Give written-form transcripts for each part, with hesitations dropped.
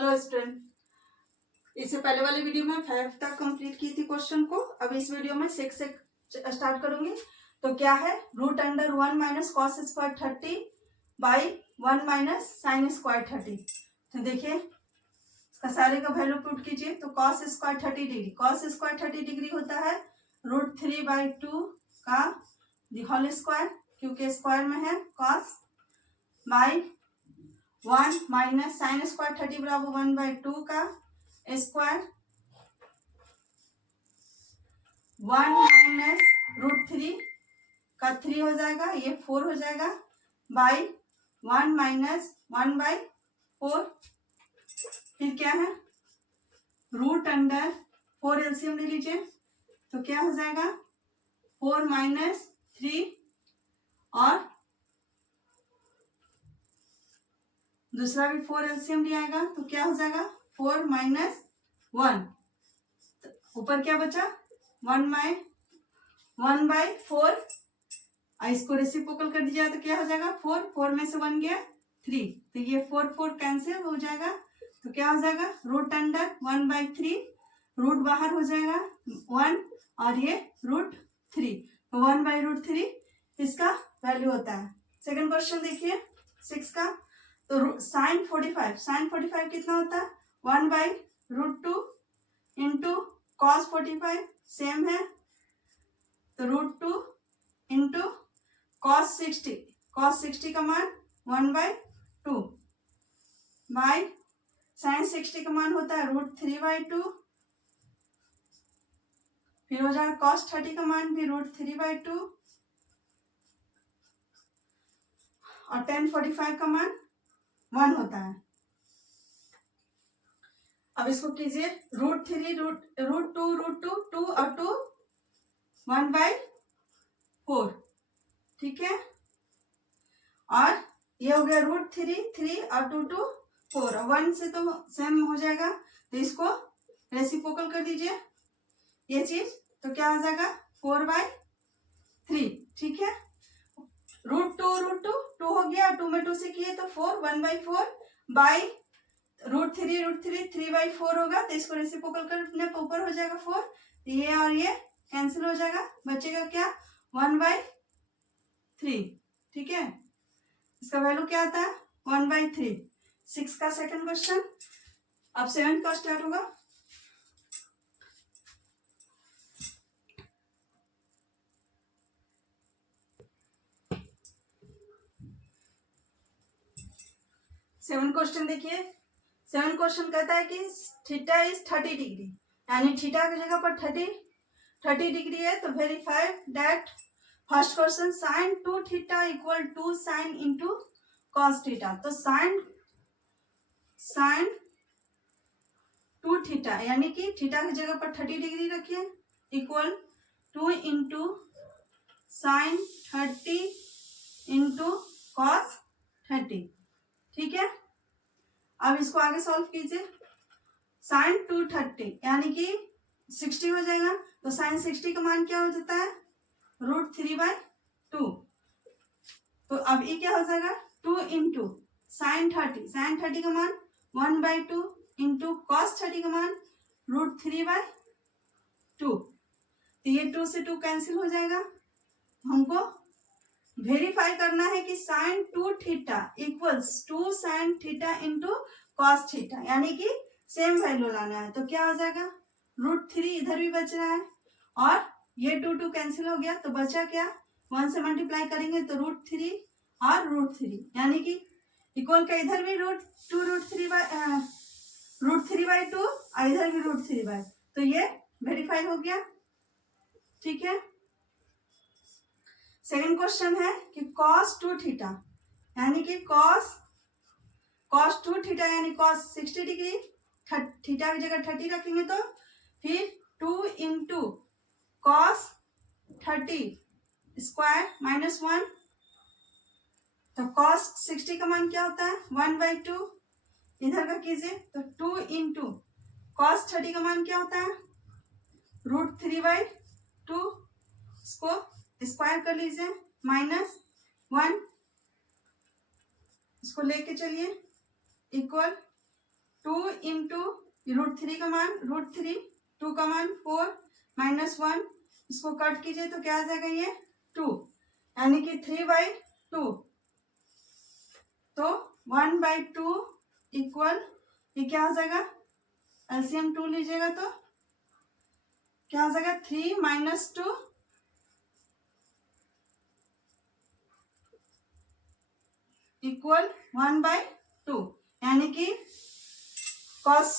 Hello student, इससे पहले वाले वीडियो में 5 तक कंप्लीट की थी क्वेश्चन को। अब इस वीडियो में 6 से स्टार्ट करूंगी। तो क्या है, root under 1 minus cos square 30 by 1 minus sine square 30। तो देखिए इसका सारे का वैल्यू पुट कीजिए। तो cos square 30 degree, cos square 30 degree होता है रूट 3/2 का होल स्क्वायर, क्योंकि स्क्वायर में है cos, by 1 minus sine square 30 बराबर 1/2 का स्क्वायर, 1 माइनस रूट 3 का 3 हो जाएगा, ये 4 हो जाएगा, बाई 1 माइनस 1/4। फिर क्या है, रूट अंडर 4 एलसीएम ले लीजिए। तो क्या हो जाएगा 4 माइनस 3 और दूसरा भी 4 एलसीएम ले आएगा। तो क्या हो जाएगा 4 माइनस 1। ऊपर क्या बचा 1/4। इसको रेसिप्रोकल कर दीजिएगा तो क्या हो जाएगा 4 में से 1 गया 3, तो ये 4 कैंसिल हो जाएगा। तो क्या हो जाएगा रूट अंडर 1/3, रूट बाहर हो जाएगा 1 और ये रूट 3, तो 1/√3 इसका वैल्यू होता है। सेकंड क्वेश्चन देखिए 6 का। तो साइन 45 कितना होता है 1/√2 इंटू कॉस 45 सेम है, तो √2 इंटू कॉस 60 का मान 1/2 बाई साइन 60 का मान होता है √3/2। फिर हो जाएगा कॉस 30 का मान भी √3/2 और tan 45 का मान 1 होता है। अब इसको कीजिए √3 √2 2 और 2 1/4, ठीक है। और ये हो गया √3 और 2 4, 1 से तो सेम हो जाएगा, तो इसको रेसिप्रोकल कर दीजिए ये चीज। तो क्या हो जाएगा 4/3, ठीक है। √2 हो गया, 2 में 2 से किए तो 4, 1/4 बाई √3 3/4 होगा, तो इसको रेसिप्रोकल करने पर ऊपर हो जाएगा 4, ये और ये कैंसिल हो जाएगा, बचेगा क्या 1/3, ठीक है। इसका वैल्यू क्या आता है 1/3। 6 का सेकंड क्वेश्चन। अब 7 का स्टार्ट होगा। सेवन क्वेश्चन देखिए। 7 क्वेश्चन कहता है कि थीटा इज 30 डिग्री, यानी थीटा की जगह पर 30 डिग्री है। तो verify that first question sine 2 theta equal to sine into cos theta. तो साइन 2 थीटा यानी कि थीटा की जगह पर 30 डिग्री रखिए, equal 2 into sine 30 into cos 30, ठीक है। अब इसको आगे सॉल्व कीजिए। साइन 230 यानी कि 60 हो जाएगा, तो साइन 60 का मान क्या हो जाता है √3/2। तो अब ये क्या हो जाएगा 2 इंटू साइन 30 का मान 1/2 इंटू कॉस 30 का मान √3/2। तो ये 2 से 2 कैंसिल हो जाएगा। हमको वेरीफाई करना है कि sine 2 theta equals 2 sine theta into cos theta, यानी कि सेम वैल्यू लाना है। तो क्या हो जाएगा √3 इधर भी बच रहा है और ये 2 कैंसिल हो गया, तो बचा क्या 1 से मल्टीप्लाई करेंगे तो √3 और √3, यानी कि इक्वल का इधर भी √3/2 और इधर भी √3/2, तो ये वेरीफाई हो गया, ठीक है। सेकंड क्वेश्चन है कि cos 2 थीटा यानी कि cos 2 थीटा यानी cos 60 डिग्री, थीटा की जगह 30 रखेंगे, तो फिर 2 इंटू कॉस 30 स्क्वायर -1। तो cos 60 का मान क्या होता है 1/2, इधर का कीजिए। तो 2 इंटू कॉस 30 का मान क्या होता है √3/2, इसको स्क्वायर कर लीजिए -1, इसको लेके चलिए इक्वल 2 इंटू √3 का मान √3, 2 का मान 4 -1, इसको कट कीजिए तो क्या आ जाएगा ये 2, यानी कि 3/2। तो 1/2 इक्वल ये क्या हो जाएगा, एलसीएम 2 लीजिएगा तो क्या हो जाएगा 3 - 2 इक्वल 1/2, यानी कि cos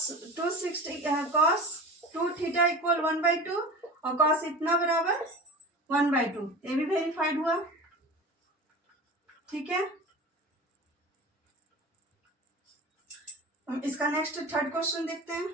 2 थीटा इक्वल 1/2 और cos इतना बराबर 1/2। ये भी वेरीफाइड हुआ। ठीक है, हम इसका नेक्स्ट थर्ड क्वेश्चन देखते हैं।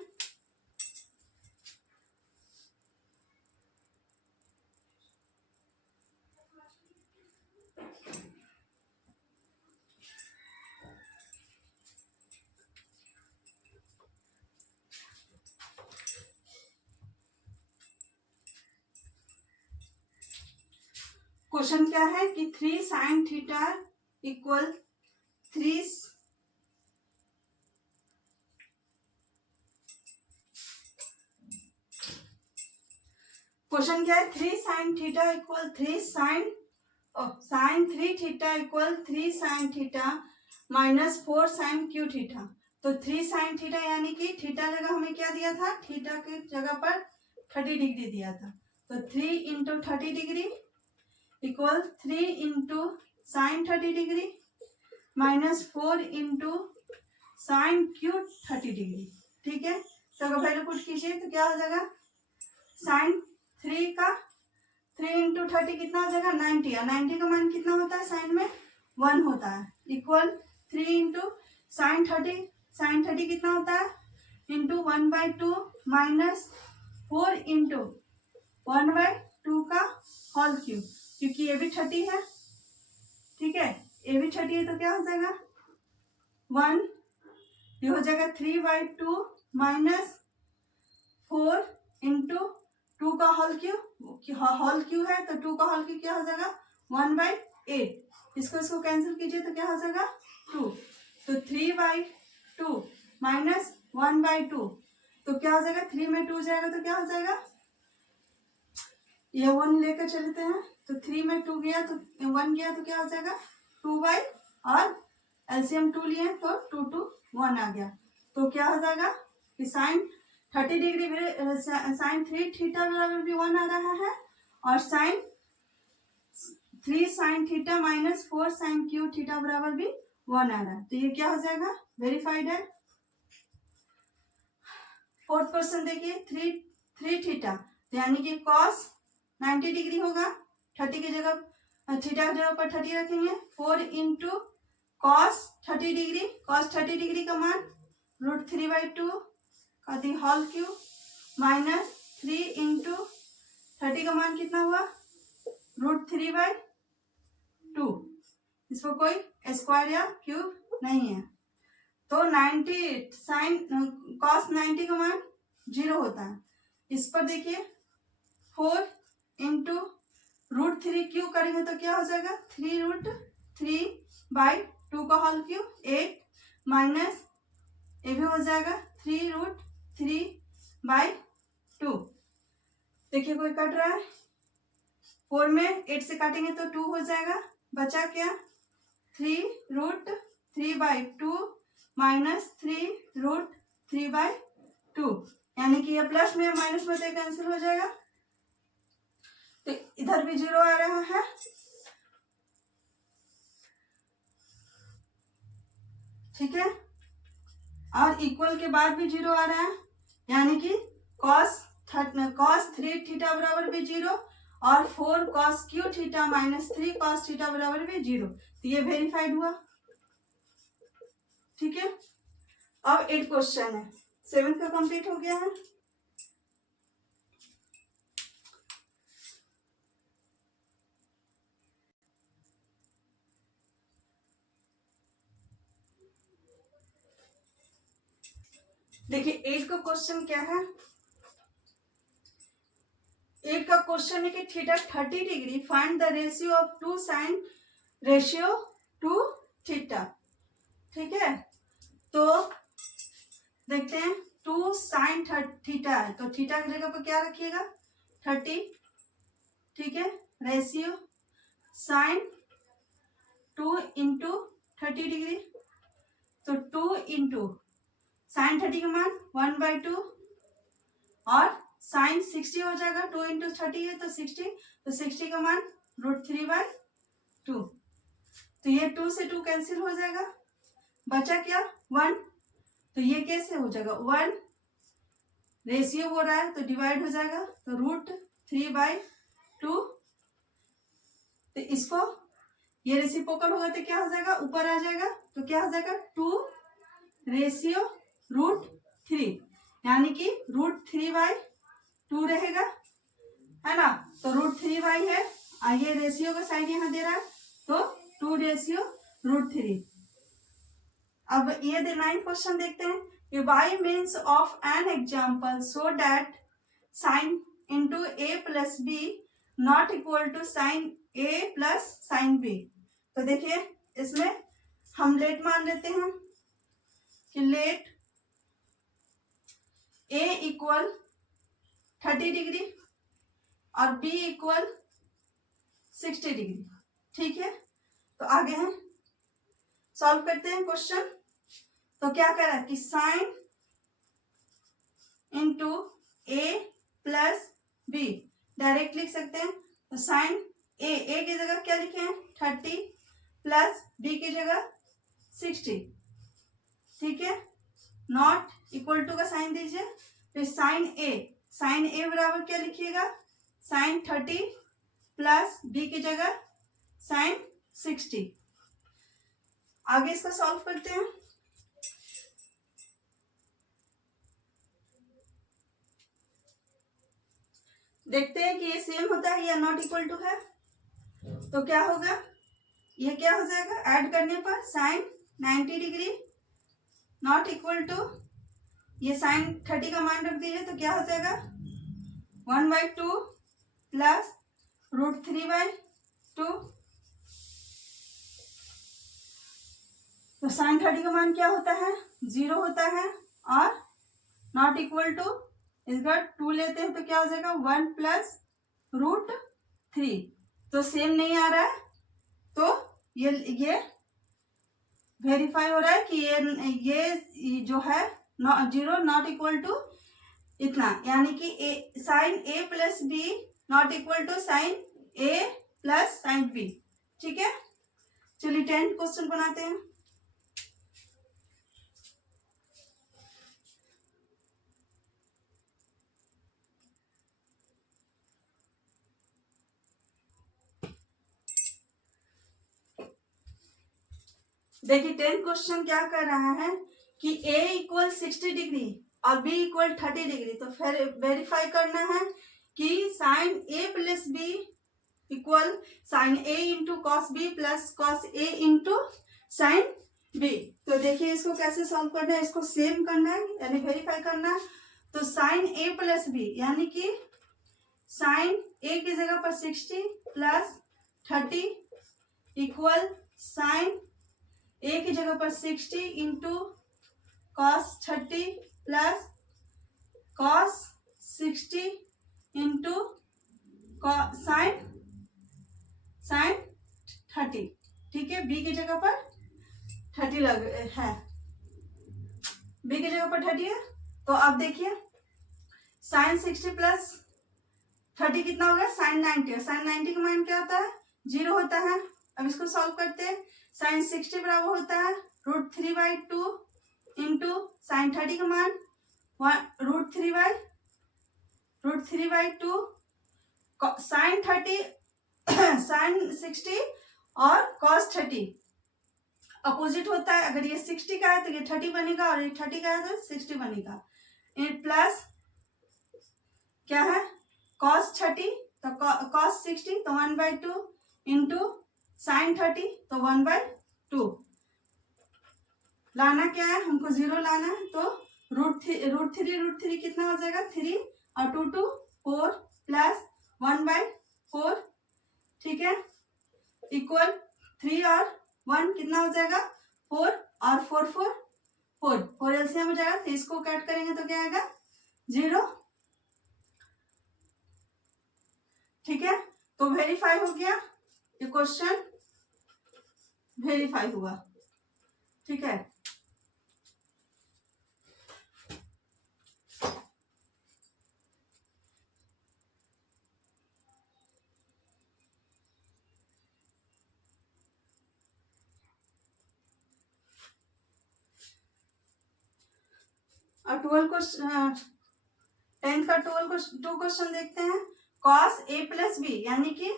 क्वेश्चन क्या है कि 3 sin थीटा इक्वल 3 क्वेश्चन क्या है 3 sin theta equal 3 sin 3 theta equal 3 sin theta -4 sin Q theta. तो 3 sin थीटा यानी कि थीटा जगह हमें क्या दिया था, थीटा की जगह पर 30 डिग्री दिया था, तो 3 into 30 degree equal 3 into sine 30 degree -4 into sine Q 30 degree. ठीक है, तो अगर वैल्यू पुट कीजिए तो क्या हो जाएगा, साइन 3 का 3 इंटू 30 कितना हो जाएगा 90, और 90 का मान कितना होता है साइन में 1 होता है, इक्वल 3 इंटू साइन 30 कितना होता है इंटू 1/2 -4 इंटू 1/2 का होल क्यूब, क्योंकि ये भी 30 है। ठीक है, ये भी 30 है तो क्या हो जाएगा 1, ये हो जाएगा 3/2 -4 इंटू 2 का होल क्यूब है, तो 2 का होल क्यूब क्या हो जाएगा 1/8। इसको कैंसिल कीजिए तो क्या हो जाएगा 2, तो 3/2 -1/2, तो क्या हो जाएगा 3 में 2 जाएगा तो क्या हो जाएगा, ये 1 लेकर चलते हैं, तो 3 में 2 गया तो 1 गया तो क्या हो जाएगा 2/, और एलसीएम 2 लिए तो 2 to 1 आ गया, तो क्या हो जाएगा कि साइन 30 डिग्री साइन 3 थीटा बराबर भी 1 आ रहा है, और sine 3 sine theta -4 sine cube theta बराबर भी 1 आ रहा है, तो ये क्या हो जाएगा वेरीफाइड है। फोर्थ क्वेश्चन देखिए 3 थीटा, यानी कि cos 90 डिग्री होगा, 30 की जगह थीटा की जगह पर 30 रखेंगे, 4 into cos 30 degree, cos 30 degree का मान √3/2 का दी होल क्यूब -3 इंटू 30 का मान कितना हुआ √3/2, इसको कोई स्क्वायर या क्यूब नहीं है, तो 90 साइन cos 90 का मान 0 होता है। इस पर देखिए 4 इंटू √3 क्यूब करेंगे तो क्या हो जाएगा 3√3/2 का होल क्यूब 8 माइनस ये भी हो जाएगा 3√3/2। देखिए कोई कट रहा है, 4 में 8 से काटेंगे तो 2 हो जाएगा, बचा क्या 3√3/2 माइनस 3√3/2, यानी कि ये प्लस में माइनस में तो कैंसिल हो जाएगा, तो इधर भी 0 आ रहा है। ठीक है, और इक्वल के बाद भी 0 आ रहा है, यानी कि cos 3 थीटा बराबर भी 0 और 4 cos Q theta -3 cos theta बराबर भी 0, तो ये वेरीफाइड हुआ। ठीक है, अब 8 क्वेश्चन है, 7 का कंप्लीट हो गया है। देखिए 8 का क्वेश्चन क्या है, 8 का क्वेश्चन है कि theta 30 degree, find the ratio of 2 sine ratio two theta. ठीक है, तो देखते हैं 2 साइन थीटा है तो थीटा की जगह पर क्या रखिएगा 30, ठीक है। रेशियो साइन 2 इंटू 30 डिग्री, तो 2 इंटू साइन 30 का मान 1/2 और साइन 60 हो जाएगा, 2 इंटू 30 है तो 60, तो 60 का मान √3/2। तो ये 2 से 2 कैंसिल हो जाएगा, बचा क्या 1, तो ये कैसे हो जाएगा 1, रेशियो हो रहा है तो डिवाइड हो जाएगा, तो √3/2। तो इसको ये रेसिप्रोकल होगा तो क्या हो जाएगा ऊपर आ जाएगा, तो क्या हो जाएगा 2 रेशियो √3, यानी कि √3/2 रहेगा, है ना। तो √3 है और ये रेशियो का साइन यहाँ दे रहा है तो 2 रेशियो √3। अब ये 9 क्वेश्चन देखते हैं। By means of an example so that sine into a plus B not equal to sine a plus sine b। तो देखिए इसमें हम लेट मान लेते हैं कि लेट a इक्वल 30 डिग्री और b इक्वल 60 डिग्री, ठीक है। तो आगे हैं सॉल्व करते हैं क्वेश्चन। तो क्या कह रहा है कि sign into a plus b direct लिख सकते हैं, तो साइन a की जगह क्या लिखे हैं 30 प्लस b की जगह 60, ठीक है। नॉट इक्वल टू का साइन दीजिए, फिर साइन a बराबर क्या लिखिएगा साइन 30 प्लस b की जगह साइन 60। आगे इसका सॉल्व करते हैं। देखते हैं कि ये सेम होता है या नॉट इक्वल टू है, तो क्या होगा ये क्या हो जाएगा ऐड करने पर sine 90 degree not equal to ये साइन 30 का मान रख दीजिए, तो क्या हो जाएगा 1/2 प्लस √3/2। तो साइन 30 का मान क्या होता है 0 होता है और नॉट इक्वल टू इसका 2 लेते हैं तो क्या हो जाएगा 1 प्लस √3। तो सेम नहीं आ रहा है, तो ये वेरीफाई हो रहा है कि ये जो है 0 नॉट इक्वल टू इतना, यानी कि sine a plus B not equal to sine a plus sine b, ठीक है। चलिए 10 क्वेश्चन बनाते हैं। देखिए 10 क्वेश्चन क्या कर रहा है कि a इक्वल 60 डिग्री और b इक्वल 30 डिग्री, तो फिर वेरीफाई करना है कि sine a plus b equal sine a into cos b plus cos a into sine b। तो देखिए इसको कैसे सॉल्व करना है, इसको सेम करना है यानी वेरीफाई करना है। तो साइन a प्लस बी यानी कि साइन a की जगह पर 60 प्लस 30 इक्वल साइन a की जगह पर 60 into cos 30 plus cos 60 into sine 30, ठीक है। b की जगह पर 30 है, b की जगह पर 30 है। तो अब देखिए साइन 60 प्लस 30 कितना हो गया साइन 90, साइन 90 का मान क्या होता है 0 होता है। अब इसको सॉल्व करते हैं, साइन 60 बराबर होता है √3/2 इंटू साइन 30 का मान √3/2 साइन 30 साइन 60 और कॉस 30 अपोजिट होता है। अगर ये 60 का है तो ये 30 बनेगा और ये 30 का है तो 60 बनेगा। प्लस क्या है कॉस 30 तो कॉस 60 तो 1/2 इंटू साइन 30 तो 1/2। लाना क्या है हमको 0 लाना है, तो √3 कितना हो जाएगा 3 और 2 2 4 प्लस 1/4, ठीक है, इक्वल 3 और 1 कितना हो जाएगा 4 और 4 4 फोर एलसीएम हो जाएगा, तो इसको कट करेंगे तो क्या आएगा 0। ठीक है, तो वेरीफाई हो गया, ये क्वेश्चन वेरीफाई हुआ। ठीक है, और 12 क्वेश्चन 10th का 2 क्वेश्चन देखते हैं। cos a प्लस बी यानी कि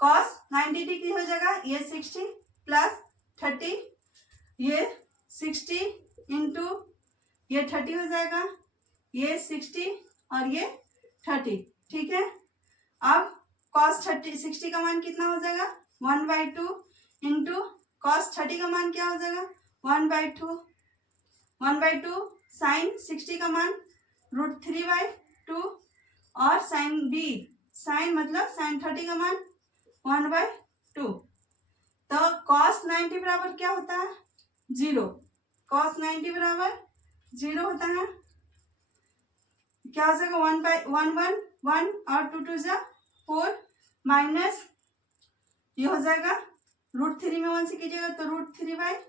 cos 90 डिग्री हो जाएगा, ये 60 प्लस 30, ये 60 इंटू ये 30 हो जाएगा, ये 60 और ये 30। ठीक है, अब cos 60 का मान कितना हो जाएगा 1/2 इंटू cos 30 का मान क्या हो जाएगा 1/2, 1/2 साइन 60 का मान √3/2 और साइन b साइन मतलब साइन 30 का मान 1/2। तो cos 90 बराबर क्या होता है 0, cos 90 बराबर 0 होता है। क्या हो जाएगा 1/1 और 2 जा 4 माइनस ये हो जाएगा √3 में 1 से कीजिएगा तो √3/4।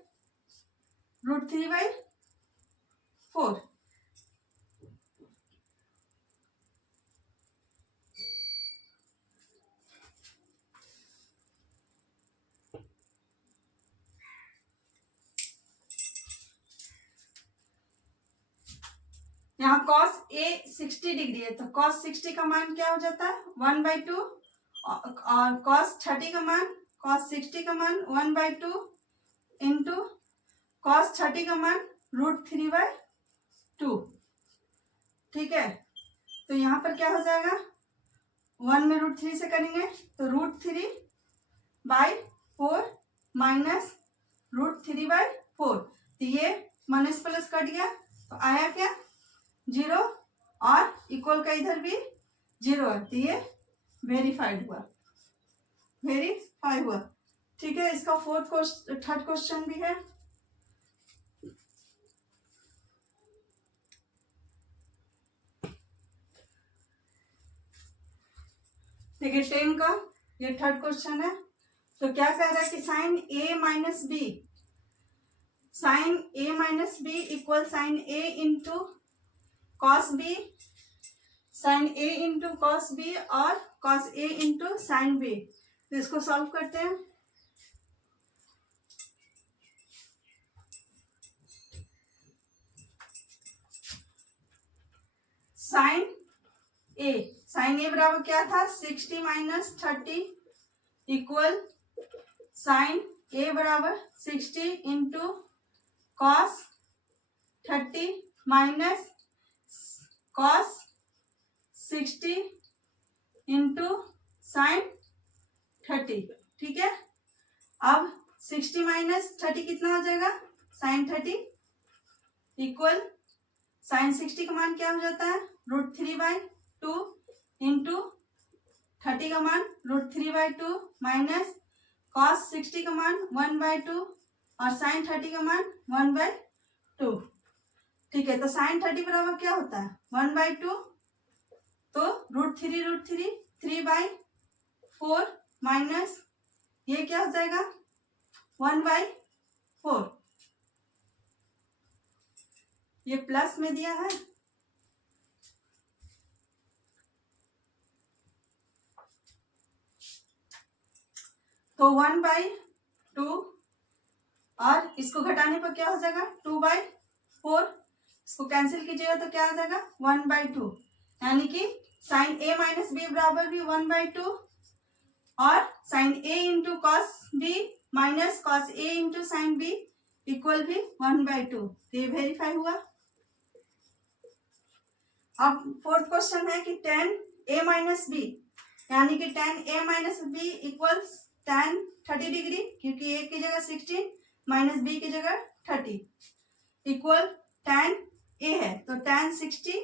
यहाँ cos a 60 डिग्री है, तो cos 60 का मान क्या हो जाता है 1/2 और cos 30 का मान cos 60 का मान 1/2 इंटू cos 30 का मान √3/2। ठीक है, तो यहाँ पर क्या हो जाएगा 1 में √3 से करेंगे तो √3/4 माइनस √3/4, तो ये माइनस प्लस कट गया तो आया क्या 0 और इक्वल का इधर भी 0 है, तो ये वेरीफाइड हुआ, वेरीफाई हुआ। ठीक है, इसका थर्ड क्वेश्चन भी है। देखिए 10 का ये थर्ड क्वेश्चन है। तो क्या कह रहा है कि sine a minus B, sine a minus B equal sine a into cos B, sine a into cos B और cos a into sine B. तो इसको सॉल्व करते हैं। साइन ए बराबर क्या था 60 माइनस 30 इक्वल साइन ए बराबर 60 into cos 30 minus cos 60 into sine 30। ठीक है, अब 60 माइनस 30 कितना हो जाएगा साइन 30 इक्वल साइन 60 का मान क्या हो जाता है √3/2 इंटू 30 का मान √3/2 माइनस cos 60 का मान 1/2 और साइन 30 का मान 1/2। ठीक है, तो साइन 30 बराबर क्या होता है 1/2, तो √3 3/4 माइनस ये क्या हो जाएगा 1/4, ये प्लस में दिया है। तो 1/2 और इसको घटाने पर क्या हो जाएगा 2/4, इसको कैंसिल कीजिएगा तो क्या आ जाएगा 1/2, यानी कि साइन a माइनस बी बराबर भी 1/2 और sine a into cos b minus cos a into sine b equal भी 1/2। ये वेरीफाई हुआ। अब फोर्थ क्वेश्चन है कि tan a माइनस बी यानी कि tan a minus B equal tan 30 degree, क्योंकि a की जगह 16 माइनस b की जगह 30 इक्वल tan a है, तो tan 60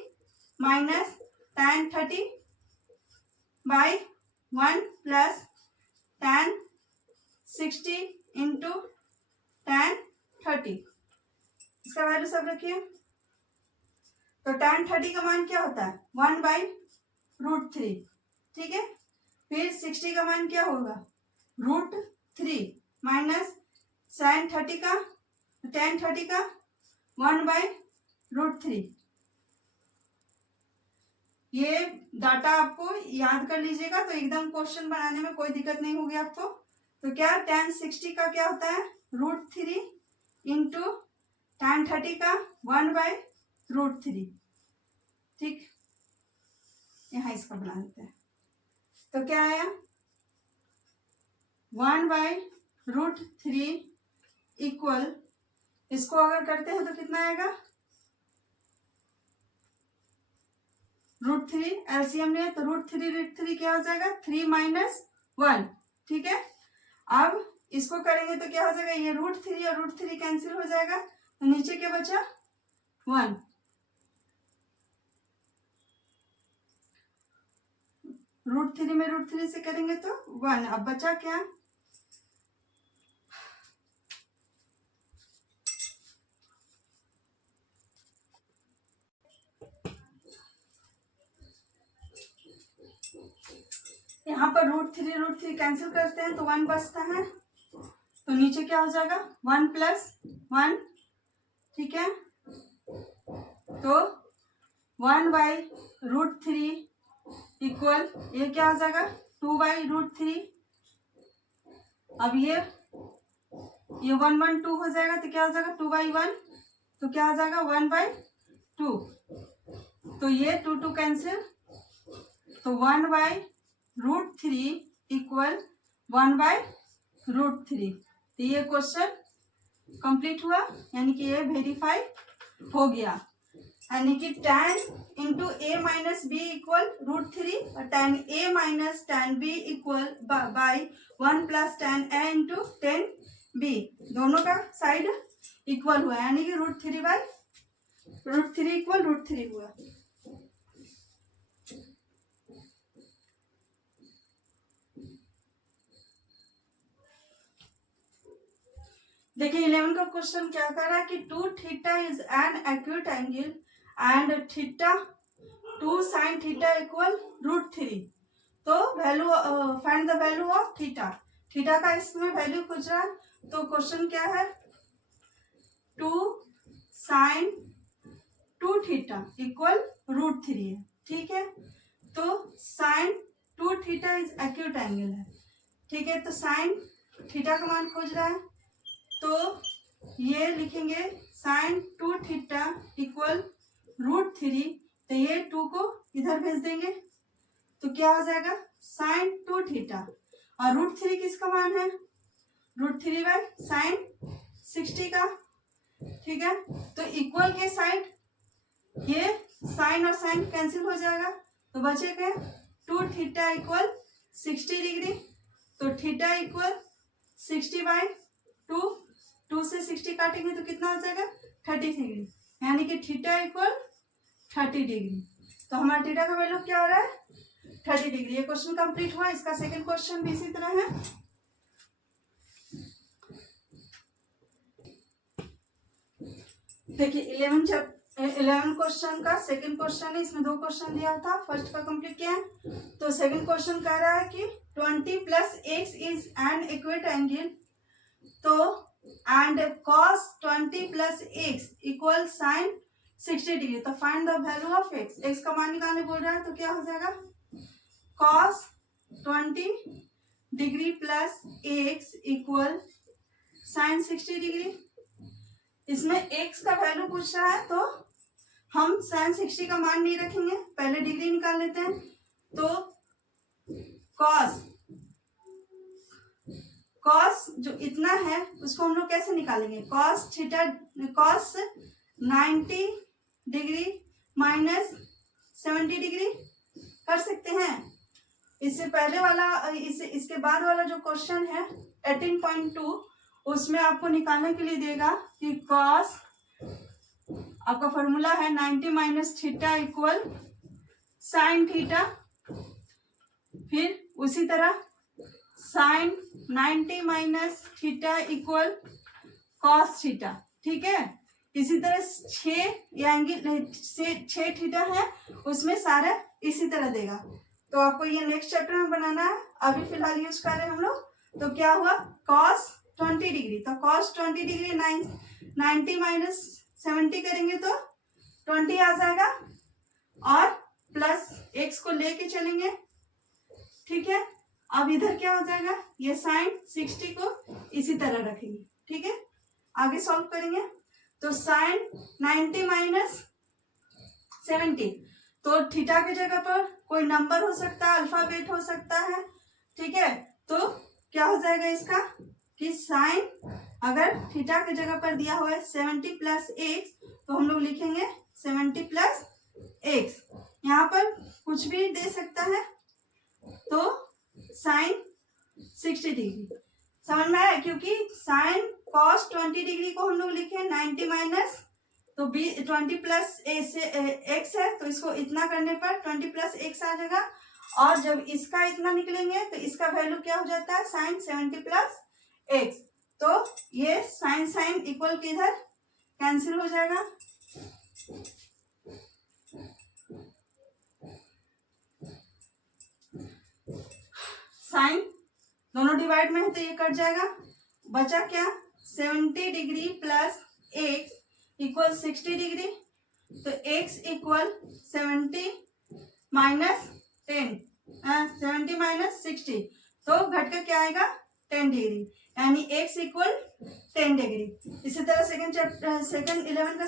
minus tan 30/1 plus tan 60 into tan 30। इसका वैल्यू सब रखिए। तो tan 30 का मान क्या होता है 1/√3, ठीक है। फिर 60 का मान क्या होगा √3 माइनस tan 30 का 1/√3। ये डाटा आपको याद कर लीजिएगा तो एकदम क्वेश्चन बनाने में कोई दिक्कत नहीं होगी आपको। तो क्या tan 60 का क्या होता है √3 इंटू tan 30 का 1/√3, ठीक। यहाँ इसका बना देते हैं। तो क्या आया 1/√3 इक्वल, इसको अगर करते हैं तो कितना आएगा √3 एलसीएम लिया तो √3 क्या हो जाएगा 3 - 1, ठीक है। अब इसको करेंगे तो क्या हो जाएगा ये √3 और √3 कैंसिल हो जाएगा तो नीचे क्या बचा 1। √3 में √3 से करेंगे तो 1। अब बचा क्या यहाँ पर √3 कैंसिल करते हैं तो 1 बचता है। तो नीचे क्या हो जाएगा 1 + 1, ठीक है। तो 1/√3 इक्वल ये क्या हो जाएगा 2/√3। अब ये 1 1 2 हो जाएगा तो क्या हो जाएगा 2/1, तो क्या हो जाएगा 1/2। तो ये 2 2 कैंसिल, तो 1/√3 इक्वल 1/√3। तो ये क्वेश्चन कंप्लीट हुआ, यानी कि ये वेरीफाई हो गया। यानी कि tan into a minus B equal √3 और tan a minus tan b equal by 1 + tan a into tan b, दोनों का साइड इक्वल हुआ, यानी कि √3 इक्वल √3 हुआ। देखिए 11 का क्वेश्चन क्या कर रहा है कि 2 theta is an acute angle and theta 2 sin theta equal √3। तो value find the value of theta. Theta का इसमें वैल्यू पूछ रहा है। तो क्वेश्चन क्या है 2 sin 2 थीटा इक्वल √3 है, ठीक है। तो sin 2 theta is acute angle है, ठीक है। तो sin थीटा का मान खोज रहा है तो ये लिखेंगे sin 2 थीटा इक्वल √3। तो ये 2 को इधर भेज देंगे तो क्या हो जाएगा sin 2 थीटा और √3 किसका मान है √3/sin 60 का, ठीक है। तो इक्वल के साइड ये साइन और साइन कैंसिल हो जाएगा तो बचेगा 2 थीटा इक्वल 60 डिग्री। तो थीटा इक्वल 60/2, 2 से 60 काटेंगे तो कितना हो जाएगा 30 डिग्री, यानी कि थीटा इक्वल 30 डिग्री। तो हमारा थीटा का वैल्यू क्या हो रहा है 30 डिग्री। ये क्वेश्चन कंप्लीट हुआ। इसका सेकंड क्वेश्चन भी इसी तरह है। देखिए 11 क्वेश्चन का सेकंड क्वेश्चन है, इसमें 2 क्वेश्चन दिया था, फर्स्ट का कंप्लीट किया है। तो सेकंड क्वेश्चन कह रहा है कि 20 + x is an acute angle, तो and cos 20 + x equal sin 60 degree. तो find the value of x। x का मान निकालने बोल रहा है तो क्या हो जाएगा cos 20 degree plus x equal sin 60 degree. इसमें x का वैल्यू पूछ रहा है तो हम sin 60 का मान नहीं रखेंगे, पहले डिग्री निकाल लेते हैं। तो cos जो इतना है उसको हम लोग कैसे निकालेंगे cos 90 डिग्री माइनस 70 डिग्री कर सकते हैं। इससे पहले वाला इसके बाद वाला जो क्वेश्चन है 18.2 उसमें आपको निकालने के लिए देगा कि cos आपका फॉर्मूला है 90 - थीटा इक्वल sin थीटा, फिर उसी तरह sin 90 - theta equal cos theta, ठीक है। इसी तरह 6 एंगल से 6 थीटा है, उसमें सारा इसी तरह देगा। तो आपको ये नेक्स्ट चैप्टर में बनाना है, अभी फिलहाल यूज कर रहे हैं हम लोग। तो क्या हुआ, cos 20 डिग्री, तो cos 20 डिग्री 90 माइनस 70 करेंगे तो 20 आ जाएगा, और प्लस x को लेके चलेंगे, ठीक है। अब इधर क्या हो जाएगा, ये साइन 60 को इसी तरह रखेंगे, ठीक है। आगे सॉल्व करेंगे तो साइन 90 माइनस 70, तो थीटा की जगह पर कोई नंबर हो सकता है, अल्फाबेट हो सकता है, ठीक है। तो क्या हो जाएगा इसका कि साइन, अगर थीटा की जगह पर दिया हुआ है 70 प्लस एक्स, तो हम लोग लिखेंगे 70 प्लस एक्स। यहाँ पर कुछ भी दे सकता है, तो साइन 60 डिग्री, समझ में आया। क्योंकि साइन कॉस 20 डिग्री को हम लोग लिखे 90 माइनस, तो 20 प्लस एक्स है, तो इसको इतना करने पर 20 प्लस एक्स आ जाएगा, और जब इसका इतना निकलेंगे तो इसका वैल्यू क्या हो जाता है, साइन 70 प्लस एक्स। तो ये साइन साइन इक्वल के इधर कैंसिल हो जाएगा, साइन दोनों डिवाइड में है तो ये कट जाएगा, बचा क्या 70 degree plus x equal 60 degree, तो x इक्वल 70 माइनस 10, 70 माइनस 60, तो घट कर क्या आएगा 10 डिग्री, यानी x इक्वल 10 डिग्री। इसी तरह सेकंड 11 का